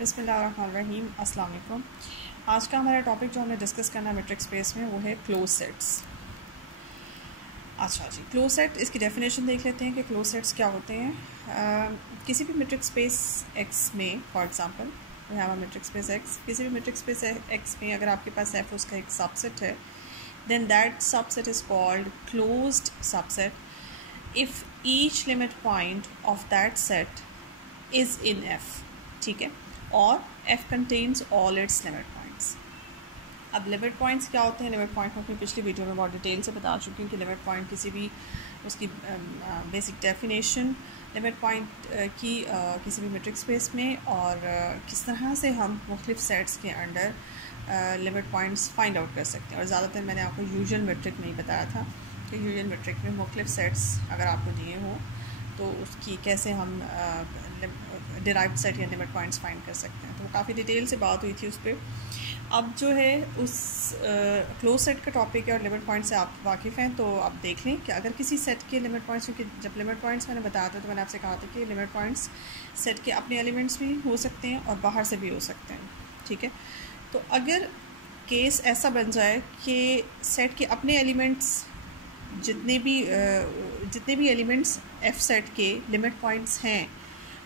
बिस्मिल्लाहिर्रहमानिर्रहीम, अस्सलाम वालेकुम। आज का हमारा टॉपिक जो हमें डिस्कस करना है मैट्रिक्स स्पेस में वो है क्लोज सेट्स। अच्छा जी, क्लोज सेट, इसकी डेफिनेशन देख लेते हैं कि क्लोज सेट्स क्या होते हैं। किसी भी मैट्रिक्स स्पेस एक्स में, for example we have a matrix space X, किसी भी मैट्रिक्स स्पेस एक्स में अगर आपके पास एफ उसका एक सबसेट है, then that subset is called closed subset if each limit point of that set is in F, ठीक है, और f contains all its limit points. अब लिमिट पॉइंट्स क्या होते हैं? लिमिट पॉइंट मैं अपनी पिछली वीडियो में बहुत डिटेल से बता चुकी हूँ कि लिमिट पॉइंट किसी भी उसकी बेसिक डेफिनेशन, लिमिट पॉइंट की किसी भी मैट्रिक्स स्पेस में, और किस तरह से हम मुख्तलिफ सेट्स के under limit points find out कर सकते हैं। और ज़्यादातर मैंने आपको यूजुअल मैट्रिक में ही बताया था कि यूजुअल मैट्रिक में मुख्तलिफ सेट्स अगर आपको दिए हों तो उसकी कैसे हम डिराइव्ड सेट या लिमिट पॉइंट्स फाइंड कर सकते हैं। तो वो काफ़ी डिटेल से बात हुई थी उस पर। अब जो है उस क्लोज सेट का टॉपिक है और लिमिट पॉइंट से आप वाकिफ़ हैं, तो आप देख लें कि अगर किसी सेट के लिमिट पॉइंट्स, क्योंकि जब लिमिट पॉइंट्स मैंने बताया था तो मैंने आपसे कहा था कि लिमिट पॉइंट्स सेट के अपने एलिमेंट्स भी हो सकते हैं और बाहर से भी हो सकते हैं, ठीक है। तो अगर केस ऐसा बन जाए कि सेट के अपने एलिमेंट्स जितने भी एलिमेंट्स एफ सेट के लिमिट पॉइंट्स हैं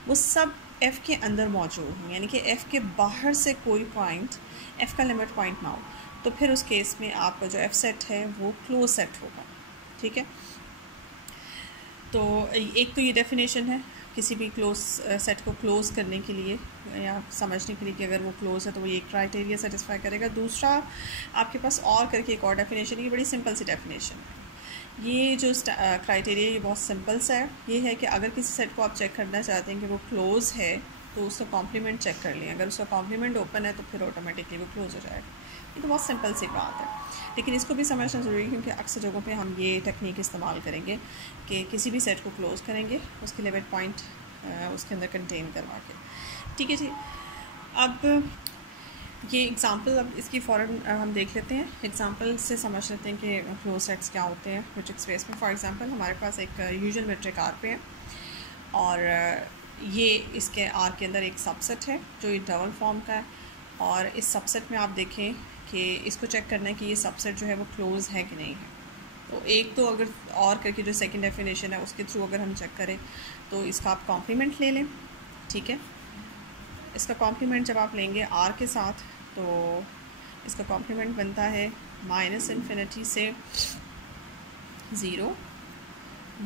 वो सब एफ़ के अंदर मौजूद हैं, यानी कि एफ़ के बाहर से कोई पॉइंट एफ़ का लिमिट पॉइंट ना हो, तो फिर उस केस में आपका जो एफ़ सेट है वो क्लोज सेट होगा, ठीक है। तो एक तो ये डेफिनेशन है किसी भी क्लोज सेट को क्लोज करने के लिए या समझने के लिए कि अगर वो क्लोज है तो वो ये क्राइटेरिया सेटिस्फाई करेगा। दूसरा आपके पास और करके एक और डेफिनेशन, ये बड़ी सिंपल सी डेफिनेशन है। ये जो क्राइटेरिया ये बहुत सिंपल सा है। ये है कि अगर किसी सेट को आप चेक करना चाहते हैं कि वो क्लोज़ है तो उसका कॉम्प्लीमेंट चेक कर लें। अगर उसका कॉम्प्लीमेंट ओपन है तो फिर ऑटोमेटिकली वो क्लोज़ हो जाएगा। ये तो बहुत सिंपल सी बात है, लेकिन इसको भी समझना ज़रूरी है क्योंकि अक्सर जगहों पे हम ये टेक्निक इस्तेमाल करेंगे कि किसी भी सेट को क्लोज़ करेंगे उसके लिमिट पॉइंट उसके अंदर कंटेन करवा के, ठीक है जी। अब ये एग्ज़ाम्पल, अब इसकी फ़ौरन हम देख लेते हैं, एग्ज़ाम्पल से समझ लेते हैं कि क्लोज सेट्स क्या होते हैं मैट्रिक्स स्पेस में। फॉर एग्ज़ाम्पल हमारे पास एक यूजुअल मैट्रिक आर पे है और ये इसके आर के अंदर एक सबसेट है जो इंटरवल फॉर्म का है, और इस सबसेट में आप देखें कि इसको चेक करना है कि ये सबसेट जो है वो क्लोज़ है कि नहीं है। तो एक तो अगर और करके जो सेकेंड डेफिनेशन है उसके थ्रू अगर हम चेक करें तो इसका आप कॉम्प्लीमेंट ले लें, ठीक है। इसका कॉम्प्लीमेंट जब आप लेंगे आर के साथ तो इसका कॉम्प्लीमेंट बनता है -इन्फिनिटी से 0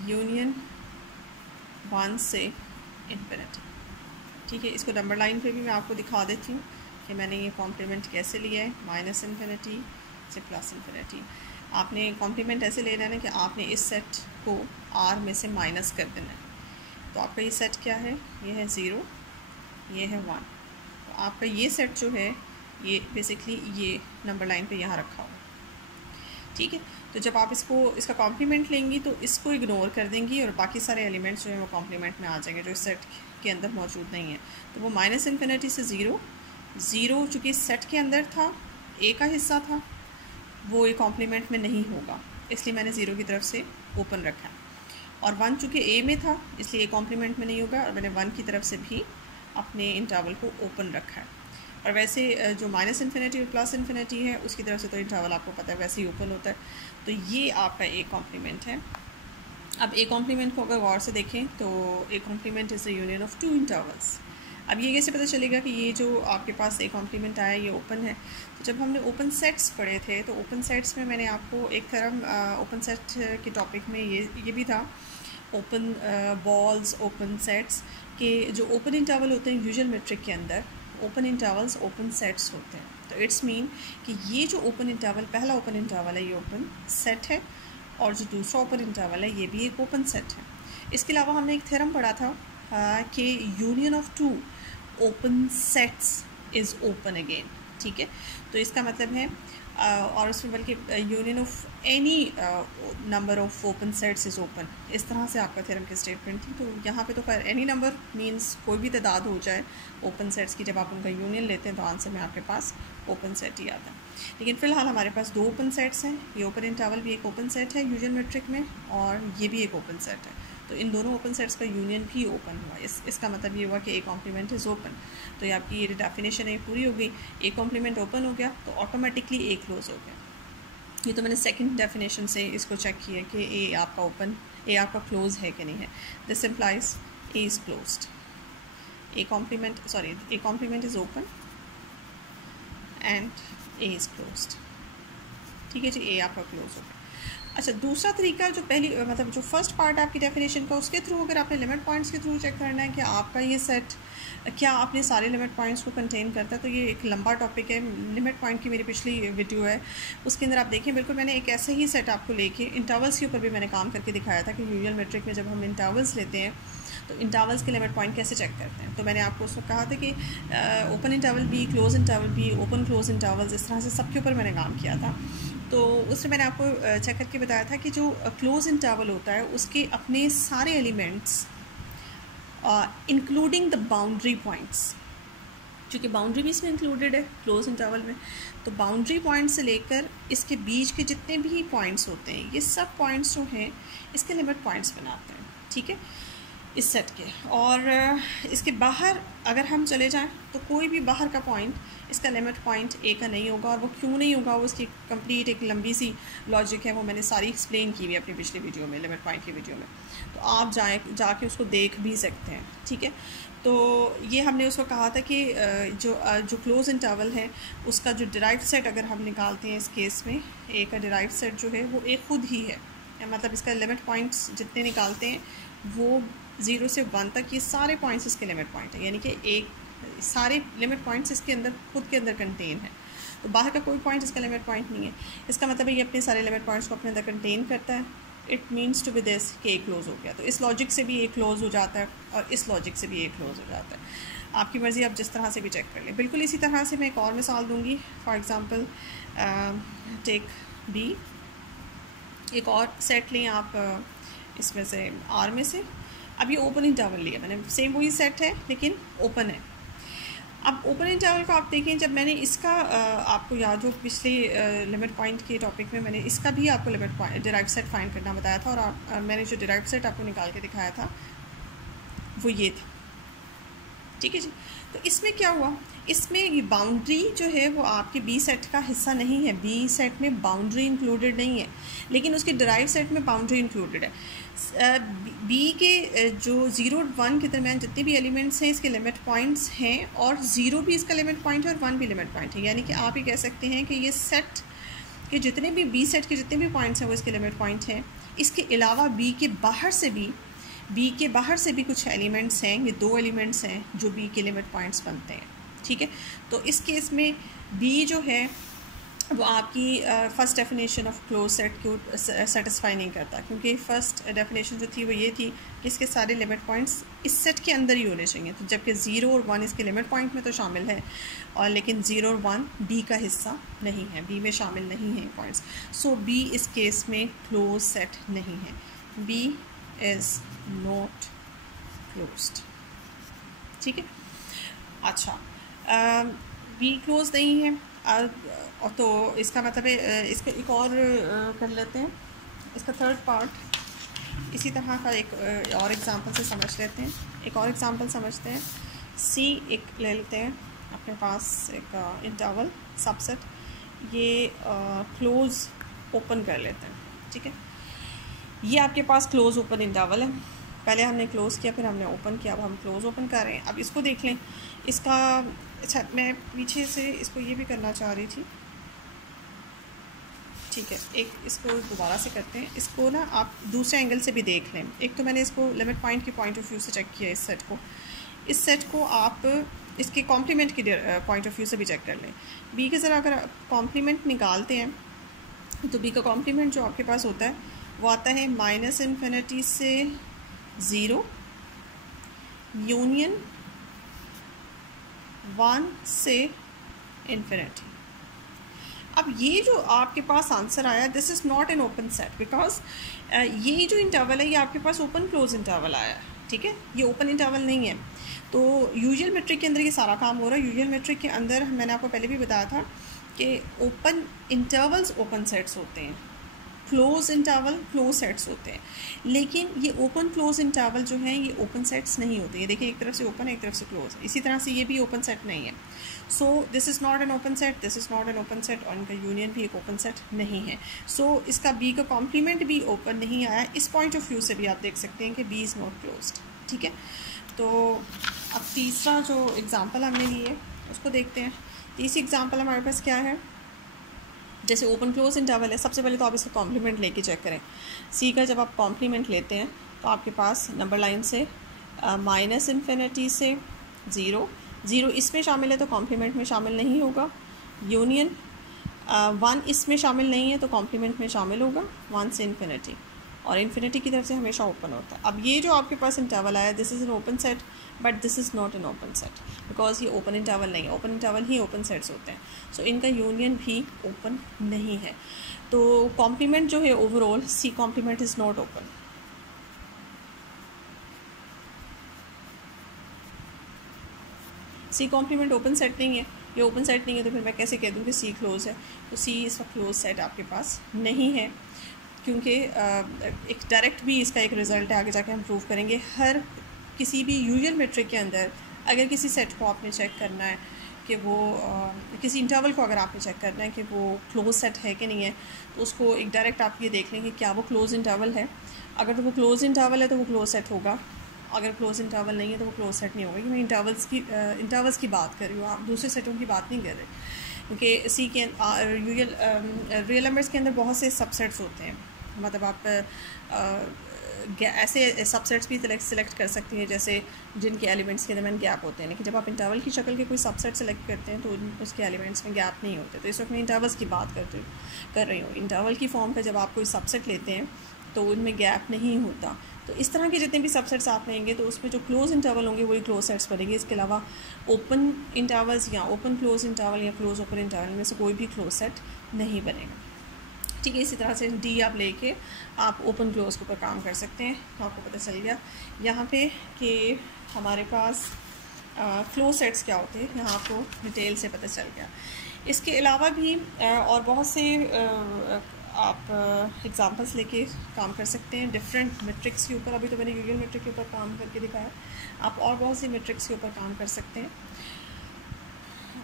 यूनियन 1 से इन्फिनिटी, ठीक है। इसको नंबर लाइन पे भी मैं आपको दिखा देती हूँ कि मैंने ये कॉम्प्लीमेंट कैसे लिया है, -इन्फिनिटी से +इन्फिनिटी। आपने कॉम्प्लीमेंट ऐसे लेना है ना कि आपने इस सेट को आर में से माइनस कर देना है। तो आपका ये सेट क्या है? ये है 0, ये है 1। तो आपका ये सेट जो है ये बेसिकली ये नंबर लाइन पे यहाँ रखा हुआ, ठीक है। तो जब आप इसका कॉम्प्लीमेंट लेंगी तो इसको इग्नोर कर देंगी और बाकी सारे एलिमेंट्स जो हैं वो कॉम्प्लीमेंट में आ जाएंगे जो इस सेट के अंदर मौजूद नहीं है। तो वो -इन्फिनिटी से 0 चूँकि सेट के अंदर था, ए का हिस्सा था, वो ये कॉम्प्लीमेंट में नहीं होगा, इसलिए मैंने 0 की तरफ से ओपन रखा। और 1 चूँकि ए में था इसलिए ये कॉम्प्लीमेंट में नहीं होगा, और मैंने 1 की तरफ से भी अपने इंटरवल को ओपन रखा है। और वैसे जो -इन्फिनिटी और +इन्फिनिटी है उसकी तरफ से तो इंटरवल आपको पता है वैसे ही ओपन होता है। तो ये आपका ए कॉम्प्लीमेंट है। अब ए कॉम्प्लीमेंट को अगर गौर से देखें तो A complement is the union of 2 intervals. अब ये कैसे पता चलेगा कि ये जो आपके पास ए कॉम्प्लीमेंट आया ये ओपन है? तो जब हमने ओपन सेट्स पढ़े थे तो ओपन सेट्स में मैंने आपको एक थ्योरम ओपन सेट के टॉपिक में ये भी था, ओपन बॉल्स, ओपन सेट्स के जो ओपन इंटरवल होते हैं यूजुअल मैट्रिक के अंदर, ओपन इंटरवल्स ओपन सेट्स होते हैं। तो इट्स मीन कि ये जो ओपन इंटरवल, पहला ओपन इंटरवल है ये ओपन सेट है, और जो दूसरा ओपन इंटरवल है ये भी एक ओपन सेट है। इसके अलावा हमने एक थ्योरम पढ़ा था कि union of 2 open sets is open again, ठीक है। तो इसका मतलब है और उसमें बल्कि union of any number of open sets is open, इस तरह से आपका थ्योरम की स्टेटमेंट थी। तो यहाँ पे तो खैर एनी नंबर मींस कोई भी तादाद हो जाए ओपन सेट्स की, जब आप उनका यूनियन लेते हैं तो आंसर में आपके पास ओपन सेट ही आता है। लेकिन फ़िलहाल हमारे पास 2 ओपन सेट्स हैं। ये ओपन इंटरवल भी एक ओपन सेट है यूजुअल मैट्रिक में, और ये भी एक ओपन सेट है। तो इन दोनों ओपन सेट्स का यूनियन भी ओपन हुआ। इसका मतलब ये हुआ कि ए कॉम्प्लीमेंट इज़ ओपन। तो ये आपकी ये डेफिनेशन है पूरी हो गई। ए कॉम्प्लीमेंट ओपन हो गया तो ऑटोमेटिकली ए क्लोज हो गया। ये तो मैंने सेकंड डेफिनेशन से इसको चेक किया कि ए आपका ओपन, ए आपका क्लोज है कि नहीं है। This implies A is closed. A complement is open and A is closed. ठीक है जी, ए आपका क्लोज हो गया। अच्छा, दूसरा तरीका जो मतलब जो फर्स्ट पार्ट आपकी डेफिनेशन का, उसके थ्रू अगर आपने लिमिट पॉइंट्स के थ्रू चेक करना है कि आपका ये सेट क्या आपने सारे लिमिट पॉइंट्स को कंटेन करता है, तो ये एक लंबा टॉपिक है। लिमिट पॉइंट की मेरी पिछली वीडियो है, उसके अंदर आप देखें बिल्कुल मैंने एक ऐसे ही सेट आपको लेके इंटरवल्स के ऊपर भी मैंने काम करके दिखाया था कि यूजुअल मेट्रिक में जब हम इंटरवल्स लेते हैं तो इंटरवल्स के लिमिट पॉइंट कैसे चेक करते हैं। तो मैंने आपको उस वक्त कहा था कि open interval B, close interval B, open close intervals, इस तरह से सबके ऊपर मैंने काम किया था। तो उसमें मैंने आपको चेक करके बताया था कि जो क्लोज इंटरवल होता है उसके अपने सारे elements including the boundary points, क्योंकि बाउंड्री भी इसमें इंक्लूडेड है क्लोज इंटरवल में, तो बाउंड्री पॉइंट से लेकर इसके बीच के जितने भी पॉइंट्स होते हैं ये सब पॉइंट्स जो हैं इसके लिमिट पॉइंट्स बनाते हैं। ठीक है, इस सेट के। और इसके बाहर अगर हम चले जाएं तो कोई भी बाहर का पॉइंट इसका लिमिट पॉइंट ए का नहीं होगा। और वो क्यों नहीं होगा, वो इसकी कंप्लीट एक लंबी सी लॉजिक है, वो मैंने सारी एक्सप्लेन की हुई है अपनी पिछली वीडियो में, लिमिट पॉइंट की वीडियो में, तो आप जाके उसको देख भी सकते हैं। ठीक है, तो ये हमने उसको कहा था कि जो क्लोज इंटरवल है उसका जो डिराइव्ड सेट अगर हम निकालते हैं इस केस में, ए का डिराइव्ड सेट जो है वो ए खुद ही है, मतलब इसका लिमिट पॉइंट्स जितने निकालते हैं वो 0 से 1 तक ये सारे पॉइंट्स इसके लिमिट पॉइंट है, यानी कि एक सारे लिमिट पॉइंट्स इसके अंदर खुद के अंदर कंटेन है। तो बाहर का कोई पॉइंट इसका लिमिट पॉइंट नहीं है। इसका मतलब है ये अपने सारे लिमिट पॉइंट्स को अपने अंदर कंटेन करता है। It means to be this कि ए क्लोज हो गया। तो इस लॉजिक से भी ए क्लोज हो जाता है और इस लॉजिक से भी ए क्लोज हो जाता है। आपकी मर्ज़ी, आप जिस तरह से भी चेक कर लें। बिल्कुल इसी तरह से मैं एक और मिसाल दूँगी। फॉर एग्ज़ाम्पल टेक बी, एक और सेट लें आप इसमें से आर में से। अब ये ओपन इंटरवल लिया मैंने, सेम वही सेट है लेकिन ओपन है। अब ओपन इंटरवल को आप देखें, जब मैंने इसका आपको याद हो पिछले लिमिट पॉइंट के टॉपिक में मैंने इसका भी आपको limit point derived set find करना बताया था, और मैंने जो डिराइव्ड सेट आपको निकाल के दिखाया था वो ये था। ठीक है जी, तो इसमें क्या हुआ, इसमें ये बाउंड्री जो है वो आपके बी सेट का हिस्सा नहीं है। बी सेट में बाउंड्री इंक्लूडेड नहीं है, लेकिन उसके डिराइव सेट में बाउंड्री इंक्लूडेड है। बी के जो 0 और 1 के दरमियान जितने भी एलिमेंट्स हैं इसके लिमिट पॉइंट्स हैं, और 0 भी इसका लिमिट पॉइंट है और 1 भी लिमिट पॉइंट है। यानी कि आप ये कह सकते हैं कि ये सेट के जितने भी बी सेट के जितने भी पॉइंट्स हैं वो इसके लिमिट पॉइंट हैं। इसके अलावा बी के बाहर से भी कुछ एलिमेंट्स हैं, ये 2 एलिमेंट्स हैं जो बी के लिमिट पॉइंट्स बनते हैं। ठीक है, तो इस केस में बी जो है वो आपकी first definition of close set को सेटिस्फाई नहीं करता, क्योंकि फ़र्स्ट डेफिनेशन जो थी वो ये थी कि इसके सारे लिमिट पॉइंट्स इस सेट के अंदर ही होने चाहिए। तो जबकि 0 और 1 इसके लिमिट पॉइंट में तो शामिल है, और लेकिन 0 और 1 बी का हिस्सा नहीं है, बी में शामिल नहीं है पॉइंट्स। सो बी इस केस में क्लोज सेट नहीं है। B is not closed. ठीक है, अच्छा, बी क्लोज नहीं है, और तो इसका मतलब है इसका एक और कर लेते हैं, इसका थर्ड पार्ट इसी तरह का एक और एग्जांपल से समझ लेते हैं। एक और एग्जांपल समझते हैं। सी एक ले लेते हैं अपने पास, एक इंटरवल सबसेट, ये क्लोज ओपन कर लेते हैं। ठीक है, ये आपके पास क्लोज ओपन इंटरवल है। पहले हमने क्लोज़ किया, फिर हमने ओपन किया, अब हम क्लोज़ ओपन कर रहे हैं। अब इसको देख लें, इसका अच्छा मैं पीछे से इसको ये भी करना चाह रही थी। ठीक है, एक इसको दोबारा से करते हैं। इसको ना आप दूसरे एंगल से भी देख लें। एक तो मैंने इसको लिमिट पॉइंट के पॉइंट ऑफ व्यू से चेक किया, इस सेट को आप इसके कॉम्प्लीमेंट के पॉइंट ऑफ व्यू से भी चेक कर लें। बी के ज़रा अगर कॉम्प्लीमेंट निकालते हैं तो बी का कॉम्प्लीमेंट जो आपके पास होता है वो आता है -∞ से 0 यूनियन 1 से इन्फिनिटी। अब ये जो आपके पास आंसर आया, this is not an open set, because ये जो इंटरवल है ये आपके पास ओपन क्लोज इंटरवल आया। ठीक है, ये ओपन इंटरवल नहीं है। तो यूजुअल मेट्रिक के अंदर ये सारा काम हो रहा है। यूजुअल मेट्रिक के अंदर मैंने आपको पहले भी बताया था कि ओपन इंटरवल्स ओपन सेट्स होते हैं। क्लोज इंटरवल क्लोज सेट्स होते हैं, लेकिन ये ओपन क्लोज इंटरवल जो है ये ओपन सेट्स नहीं होते। ये देखिए एक तरफ से ओपन है एक तरफ से क्लोज, इसी तरह से ये भी ओपन सेट नहीं है। So this is not an open set, this is not an open set, और इनका यूनियन भी एक ओपन सेट नहीं है। सो इसका बी का कॉम्प्लीमेंट भी ओपन नहीं आया। इस पॉइंट ऑफ व्यू से भी आप देख सकते हैं कि बी इज़ नॉट क्लोज्ड। ठीक है, तो अब तीसरा जो एग्जाम्पल हमने लिए उसको देखते हैं। तीसरी एग्जाम्पल हमारे पास क्या है, जैसे ओपन क्लोज इंटरवल है, सबसे पहले तो आप इसका कॉम्प्लीमेंट लेके चेक करें। सी का जब आप कॉम्प्लीमेंट लेते हैं तो आपके पास नंबर लाइन से माइनस इन्फिनिटी से ज़ीरो, ज़ीरो इसमें शामिल है तो कॉम्प्लीमेंट में शामिल नहीं होगा। यूनियन 1 इसमें शामिल नहीं है तो कॉम्प्लीमेंट में शामिल होगा 1 से इन्फिनिटी, और इन्फिनिटी की तरफ से हमेशा ओपन होता है। अब ये जो आपके पास इंटरवल आया, this is an open set but this is not an open set, because ये ओपन इंटरवल नहीं है। ओपन इंटरवल ही ओपन सेट्स होते हैं, सो इनका यूनियन भी ओपन नहीं है। तो कॉम्प्लीमेंट जो है overall C complement is not open. C complement open set नहीं है, ये ओपन सेट नहीं है, तो फिर मैं कैसे कह दूँ कि सी क्लोज है। तो सी इसका क्लोज सेट आपके पास नहीं है, क्योंकि एक डायरेक्ट भी इसका एक रिज़ल्ट है, आगे जाके हम प्रूव करेंगे। हर किसी भी यूजुअल मेट्रिक के अंदर अगर किसी सेट को आपने चेक करना है कि वो किसी इंटरवल को अगर आपने चेक करना है कि वो क्लोज सेट है कि नहीं है, तो उसको एक डायरेक्ट आप ये देख लेंगे क्या वो क्लोज इंटरवल है। अगर तो वो क्लोज इंटरवल है तो वो क्लोज सेट होगा, अगर क्लोज इंटरवल नहीं है तो वो क्लोज सेट नहीं होगा। कि मैं इंटरवल्स की बात कर रही हूँ, आप दूसरे सेटों की बात नहीं कर रहे, क्योंकि सी के रियल नंबर्स के अंदर बहुत से सबसेट्स होते हैं। मतलब आप ऐसे सबसेट्स भी सिलेक्ट कर सकती हैं जैसे जिनके एलिमेंट्स के दरमियान गैप होते हैं, लेकिन जब आप इंटरवल की शक्ल के कोई सबसेट सेलेक्ट करते हैं तो उसके एलिमेंट्स में गैप नहीं होते। तो इस वक्त मैं इंटरवल्स की बात कर रही हूँ। इंटरवल की फॉर्म का जब आप कोई सबसेट लेते हैं तो उनमें गैप नहीं होता। तो इस तरह के जितने भी सबसेट्स आप लेंगे तो उसमें जो क्लोज इंटरवल होंगे वही क्लोज सेट्स बनेंगे। इसके अलावा ओपन इंटरवल्स या ओपन क्लोज इंटरवल या क्लोज ओपन इंटरवल में से कोई भी क्लोज सेट नहीं बनेगा। ठीक है, इसी तरह से डी आप लेके आप ओपन क्लोज के ऊपर काम कर सकते हैं। तो आपको पता चल गया यहाँ पे कि हमारे पास क्लोज सेट्स क्या होते हैं, यहाँ आपको डिटेल से पता चल गया। इसके अलावा भी और बहुत से आप एग्जांपल्स लेके काम कर सकते हैं डिफरेंट मेट्रिक्स के ऊपर। अभी तो मैंने यूजुअल मेट्रिक के ऊपर काम करके दिखाया, आप और बहुत सी मेट्रिक्स के ऊपर काम कर सकते हैं।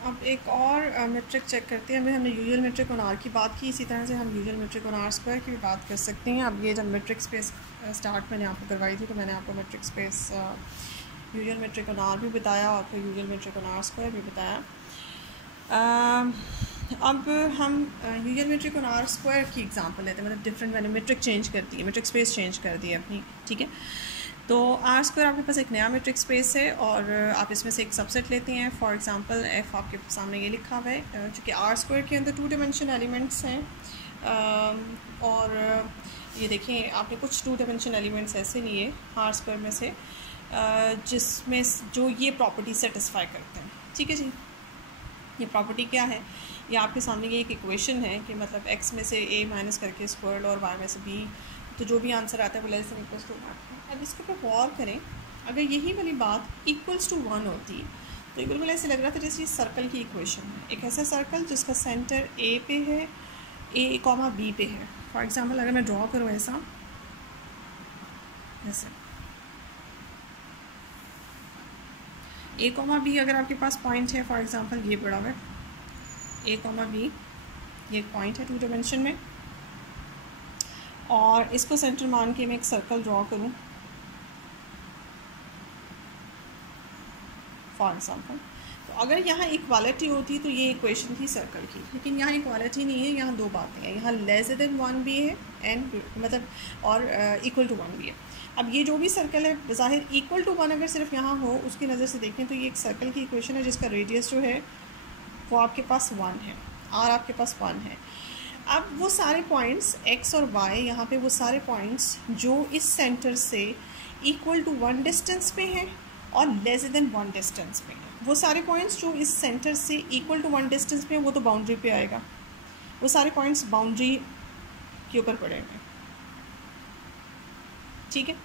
अब एक और मेट्रिक चेक करते हैं। अभी हमने यूजुअल मेट्रिक ऑन आर की बात की, इसी तरह से हम usual metric on R square की भी बात कर सकते हैं। अब ये जब मेट्रिक स्पेस स्टार्ट मैंने आपको करवाई थी तो मैंने आपको metric space usual metric on R भी बताया और फिर usual metric on R square भी बताया। अब हम usual metric on R square की एग्जांपल लेते हैं। मतलब डिफरेंट मैंने मेट्रिक चेंज कर दी है, मेट्रिक स्पेस चेंज कर दी है अपनी। ठीक है, तो आर स्क्वायर आपके पास एक नया मेट्रिक स्पेस है और आप इसमें से एक सबसेट लेते हैं। फॉर एग्जांपल एफ आपके सामने ये लिखा हुआ है, चूँकि आर स्क्वायर के अंदर 2 डायमेंशन एलिमेंट्स हैं और ये देखें आपने कुछ 2 डायमेंशन एलिमेंट्स ऐसे लिए आर स्क्वायर में से जिसमें जो ये प्रॉपर्टी सेटिस्फाई करते हैं। ठीक है जी, ये प्रॉपर्टी क्या है, ये आपके सामने ये एक इक्वेशन है कि मतलब x में से a माइनस करके स्क्वायर और y में से b, तो जो भी आंसर आता है वो लेस देन इक्वल्स टू 1। अब इसके ऊपर गौर करें, अगर यही वाली बात इक्वल्स टू 1 होती तो ये बिल्कुल ऐसे लग रहा था जैसे सर्कल की इक्वेशन है। एक ऐसा सर्कल जिसका सेंटर a पे है, a, b पे है। फॉर एग्जांपल अगर मैं ड्रॉ करूँ ऐसा, जैसे a, b अगर आपके पास पॉइंट है, फॉर एग्जांपल ये बड़ा है a, b, ये एक पॉइंट है 2 डायमेंशन में, और इसको सेंटर मान के मैं एक सर्कल ड्रॉ करूं फॉर एग्जांपल। तो अगर यहाँ इक्वालिटी होती तो ये इक्वेशन थी सर्कल की, लेकिन यहाँ इक्वालिटी नहीं है, यहाँ 2 बातें हैं। यहाँ लेस देन 1 भी है एंड मतलब और इक्वल टू 1 भी है। अब ये जो भी सर्कल है बज़ाहिर इक्वल टू 1 अगर सिर्फ यहाँ हो उसकी नज़र से देखें तो ये एक सर्कल की इक्वेशन है जिसका रेडियस जो है वो आपके पास 1 है, आर आपके पास 1 है। अब वो सारे पॉइंट्स x और y, यहाँ पे वो सारे पॉइंट्स जो इस सेंटर से इक्वल टू 1 डिस्टेंस पे हैं और लेस देन 1 डिस्टेंस पे हैं, वो सारे पॉइंट्स जो इस सेंटर से इक्वल टू 1 डिस्टेंस पे हैं वो तो बाउंड्री पे आएगा। वो सारे पॉइंट्स बाउंड्री के ऊपर पड़े हुए हैं। ठीक है,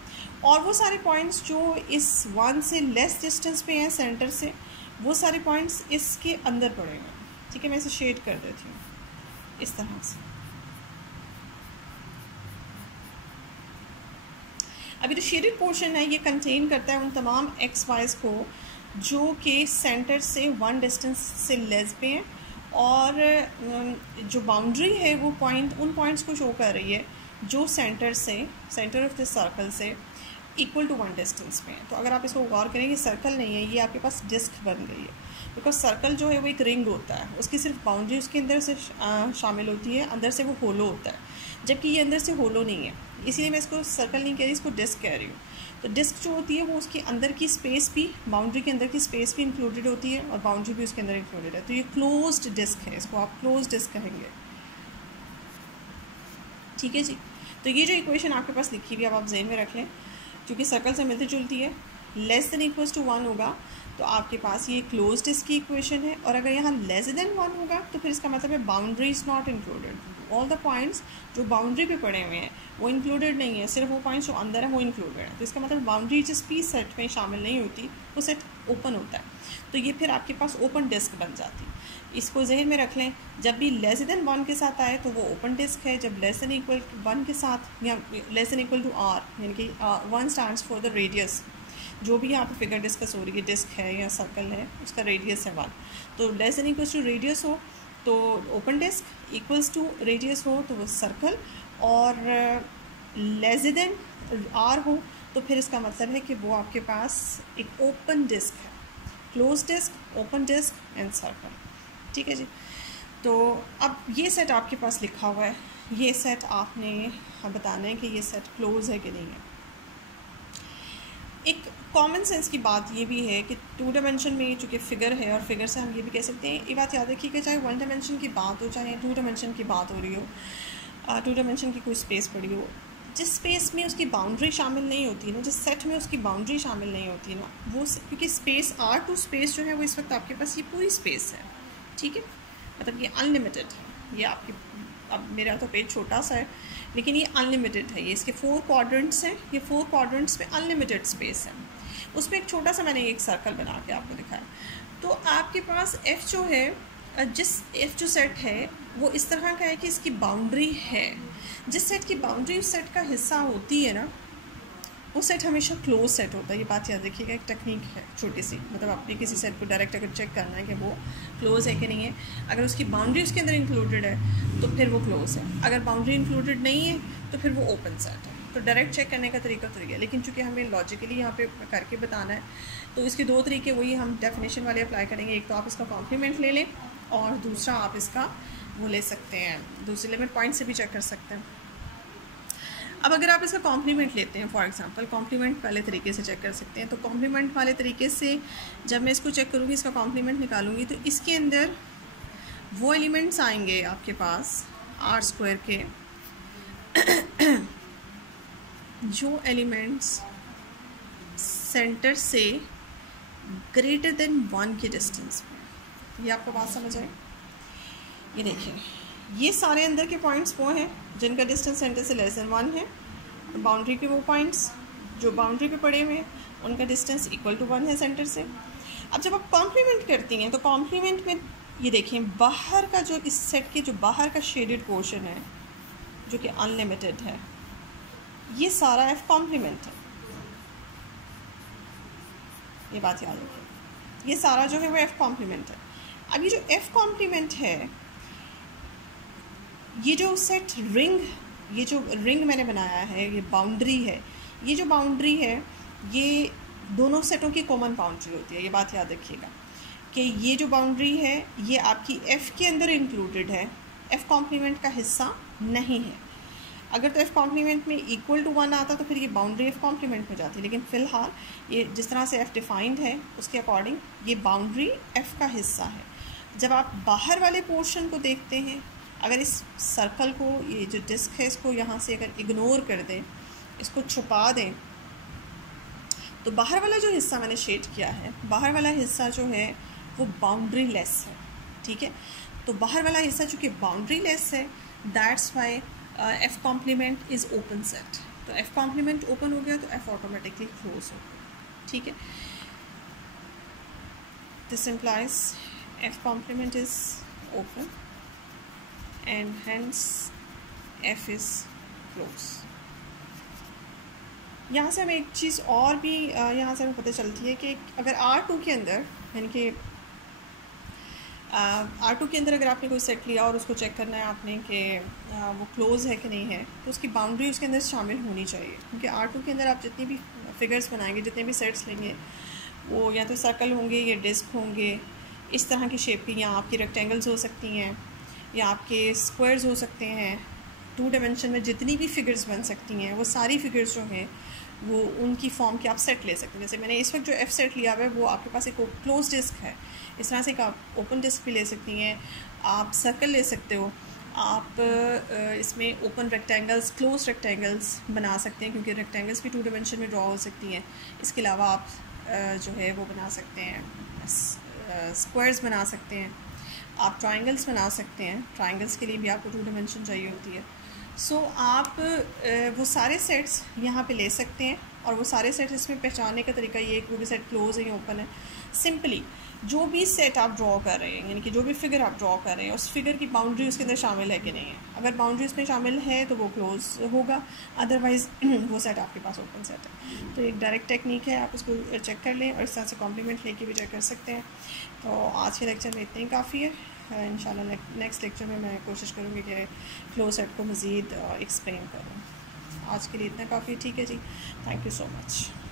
और वो सारे पॉइंट्स जो इस 1 से लेस डिस्टेंस पे हैं सेंटर से, वो सारे पॉइंट्स इसके अंदर पड़े हुए हैं। ठीक है, मैं इसे शेड कर देती हूँ इस तरह से। अभी जो शेडेड पोर्शन है ये कंटेन करता है उन तमाम एक्स वाइज को जो कि सेंटर से 1 डिस्टेंस से लेस पे हैं, और जो बाउंड्री है वो पॉइंट उन पॉइंट्स को शो कर रही है जो सेंटर ऑफ दिस सर्कल से इक्वल टू 1 डिस्टेंस में है। तो अगर आप इसको गौर करें, ये सर्कल नहीं है, ये आपके पास डिस्क बन गई है, बिकॉज सर्कल जो है वो एक रिंग होता है, उसकी सिर्फ बाउंड्री उसके अंदर से शामिल होती है, अंदर से वो होलो होता है, जबकि ये अंदर से होलो नहीं है। इसीलिए मैं इसको सर्कल नहीं कह रही, इसको डिस्क कह रही हूँ। तो डिस्क जो होती है वो उसके अंदर की स्पेस भी, बाउंड्री के अंदर की स्पेस भी इंक्लूडेड होती है और बाउंड्री भी उसके अंदर इंक्लूडेड है। तो ये क्लोज्ड डिस्क है, इसको आप क्लोज्ड डिस्क कहेंगे। ठीक है जी। तो ये जो इक्वेशन आपके पास लिखी हुई है अब आप ज़हन में रख लें, क्योंकि सर्कल से मिलती जुलती है, लेस देन इक्वल्स टू 1 होगा तो आपके पास ये क्लोज डिस्क की इक्वेशन है, और अगर यहाँ लेस देन 1 होगा तो फिर इसका मतलब है boundary is not included. All the points जो बाउंड्री पे पड़े हुए हैं वो इंक्लूडेड नहीं है, सिर्फ वो पॉइंट्स जो अंदर है वो इंक्लूडेड है। तो इसका मतलब बाउंड्री जिस भी सेट में शामिल नहीं होती वो सेट ओपन होता है, तो ये फिर आपके पास ओपन डिस्क बन जाती है। इसको जहन में रख लें, जब भी लेस देन 1 के साथ आए तो वो ओपन डिस्क है, जब लेस देन इक्वल 1 के साथ या less than equal to R, यानी कि 1 स्टैंड्स फॉर द रेडियस, जो भी यहाँ पे फिगर डिस्कस हो रही है, डिस्क है या सर्कल है, उसका रेडियस है 1, तो less than equals to radius हो तो open disc, equals to radius हो तो वो सर्कल, और लेस देन आर हो तो फिर इसका मतलब है कि वो आपके पास एक ओपन डिस्क है, close disc, open disc and circle. ठीक है जी। तो अब ये सेट आपके पास लिखा हुआ है, ये सेट आपने बताना है कि ये सेट क्लोज है कि नहीं है। एक कॉमन सेंस की बात ये भी है कि 2 डायमेंशन में चूँकि फिगर है, और फिगर से हम ये भी कह सकते हैं, ये बात याद रखिए कि चाहे 1 डायमेंशन की बात हो चाहे 2 डायमेंशन की बात हो रही हो, 2 डायमेंशन की कोई स्पेस पड़ी हो, जिस स्पेस में उसकी बाउंड्री शामिल नहीं होती ना, जिस सेट में उसकी बाउंड्री शामिल नहीं होती ना, वो क्योंकि स्पेस R2 स्पेस जो है वो इस वक्त आपके पास ये पूरी स्पेस है। ठीक है, मतलब ये अनलिमिटेड है, ये आपकी, अब मेरा तो पेज छोटा सा है लेकिन ये अनलिमिटेड है, ये इसके 4 क्वाड्रेंट्स हैं, ये 4 क्वाड्रेंट्स में अनलिमिटेड स्पेस है। उसमें एक छोटा सा मैंने एक सर्कल बना के आपको दिखाया। तो आपके पास F जो है, F जो सेट है वो इस तरह का है कि इसकी बाउंड्री है, जिस सेट की बाउंड्री उस सेट का हिस्सा होती है ना, वो सेट हमेशा क्लोज सेट होता है। ये बात याद रखिएगा, एक टेक्निक है छोटी सी, मतलब आपने किसी सेट को डायरेक्ट अगर चेक करना है कि वो क्लोज है कि नहीं है, अगर उसकी बाउंड्री उसके अंदर इंक्लूडेड है तो फिर वो क्लोज है, अगर बाउंड्री इंक्लूडेड नहीं है तो फिर वो ओपन सेट है। तो डायरेक्ट चेक करने का तरीका तो है, लेकिन चूँकि हमें लॉजिकली यहाँ पे करके बताना है तो इसके 2 तरीके वही हम डेफिनेशन वाले अप्लाई करेंगे। एक तो आप इसका कॉम्प्लीमेंट ले लें, और दूसरा आप इसका वो ले सकते हैं, दूसरे लिमिट पॉइंट से भी चेक कर सकते हैं। अब अगर आप इसका कॉम्प्लीमेंट लेते हैं, फॉर एग्जांपल कॉम्प्लीमेंट वाले तरीके से चेक कर सकते हैं, तो कॉम्प्लीमेंट वाले तरीके से जब मैं इसको चेक करूँगी, इसका कॉम्प्लीमेंट निकालूंगी, तो इसके अंदर वो एलिमेंट्स आएंगे आपके पास R² के जो एलिमेंट्स सेंटर से ग्रेटर देन 1 के डिस्टेंस में। ये आपको बात समझ आए? ये देखिए, ये सारे अंदर के पॉइंट्स वो हैं जिनका डिस्टेंस सेंटर से लेस देन 1 है, बाउंड्री के वो पॉइंट्स जो बाउंड्री पे पड़े हुए हैं उनका डिस्टेंस इक्वल टू 1 है सेंटर से। अब जब आप कॉम्प्लीमेंट करती हैं तो कॉम्प्लीमेंट में ये देखें, बाहर का जो इस सेट के जो बाहर का शेडेड पोर्शन है जो कि अनलिमिटेड है, ये सारा F कॉम्प्लीमेंट है। ये बात याद रखिए, ये सारा जो है वो F कॉम्प्लीमेंट है। अब ये जो F कॉम्प्लीमेंट है, ये जो सेट रिंग, ये जो रिंग मैंने बनाया है, ये बाउंड्री है, ये जो बाउंड्री है ये दोनों सेटों की कॉमन बाउंड्री होती है। ये बात याद रखिएगा कि ये जो बाउंड्री है ये आपकी F के अंदर इंक्लूडेड है, F कॉम्प्लीमेंट का हिस्सा नहीं है। अगर तो F कॉम्प्लीमेंट में इक्वल टू 1 आता तो फिर ये बाउंड्री F कॉम्प्लीमेंट में जाती, लेकिन फ़िलहाल ये जिस तरह से F डिफाइंड है उसके अकॉर्डिंग ये बाउंड्री F का हिस्सा है। जब आप बाहर वाले पोर्शन को देखते हैं, अगर इस सर्कल को, ये जो डिस्क है इसको यहाँ से अगर इग्नोर कर दें, इसको छुपा दें, तो बाहर वाला जो हिस्सा मैंने शेड किया है, बाहर वाला हिस्सा जो है वो बाउंड्री लेस है। ठीक है, तो बाहर वाला हिस्सा चूँकि बाउंड्री लेस है, that's why F complement is open set. तो F कॉम्प्लीमेंट ओपन हो गया तो F ऑटोमेटिकली क्लोज हो गया। ठीक है, this implies F complement is open and hence F is close. यहाँ से हमें एक चीज़ और भी यहाँ से हमें पता चलती है कि अगर R2 के अंदर, यानी कि R2 के अंदर अगर आपने कोई सेट लिया और उसको चेक करना है आपने कि वो क्लोज़ है कि नहीं है, तो उसकी बाउंड्री उसके अंदर शामिल होनी चाहिए, क्योंकि R2 के अंदर आप जितनी भी फिगर्स बनाएंगे, जितने भी सेट्स लेंगे, वो या तो सर्कल होंगे या डिस्क होंगे, इस तरह की शेप की, या आपकी रेक्टेंगल्स हो सकती हैं या आपके स्क्वायर्स हो सकते हैं। 2 डायमेंशन में जितनी भी फिगर्स बन सकती हैं, वो सारी फिगर्स जो हैं वो उनकी फॉर्म के आप सेट ले सकते हैं। जैसे मैंने इस वक्त जो F सेट लिया हुआ है, वो आपके पास एक क्लोज डिस्क है, इस तरह से एक आप ओपन डिस्क भी ले सकती हैं, आप सर्कल ले सकते हो, आप इसमें ओपन रेक्टेंगल्स, क्लोज रेक्टेंगल्स बना सकते हैं, क्योंकि रेक्टेंगल्स भी 2 डायमेंशन में ड्रॉ हो सकती हैं। इसके अलावा आप जो है वो बना सकते हैं, स्क्वायर्स बना सकते हैं, आप ट्रायंगल्स बना सकते हैं। ट्रायंगल्स के लिए भी आपको 2 डायमेंशन चाहिए होती है। सो आप वो सारे सेट्स यहाँ पे ले सकते हैं, और वो सारे सेट्स इसमें पहचानने का तरीका ये है कि वो भी सेट क्लोज है या ओपन है। सिंपली जो भी सेट आप ड्रॉ कर रहे हैं, यानी कि जो भी फिगर आप ड्रॉ कर रहे हैं, उस फिगर की बाउंड्री उसके अंदर शामिल है कि नहीं है। अगर बाउंड्री उसमें शामिल है तो वो क्लोज होगा, अदरवाइज़ वो सेट आपके पास ओपन सेट है। तो एक डायरेक्ट टेक्निक है, आप उसको चेक कर लें और इस तरह से कॉम्प्लीमेंट लेके भी चेक कर सकते हैं। तो आज के लेक्चर में इतने ही काफ़ी है। इंशाल्लाह नेक्स्ट लेक्चर में मैं कोशिश करूँगी कि क्लोज सेट को मज़ीद एक्सप्लेन करूँ। आज के लिए इतना काफ़ी, ठीक है जी, थैंक यू सो मच।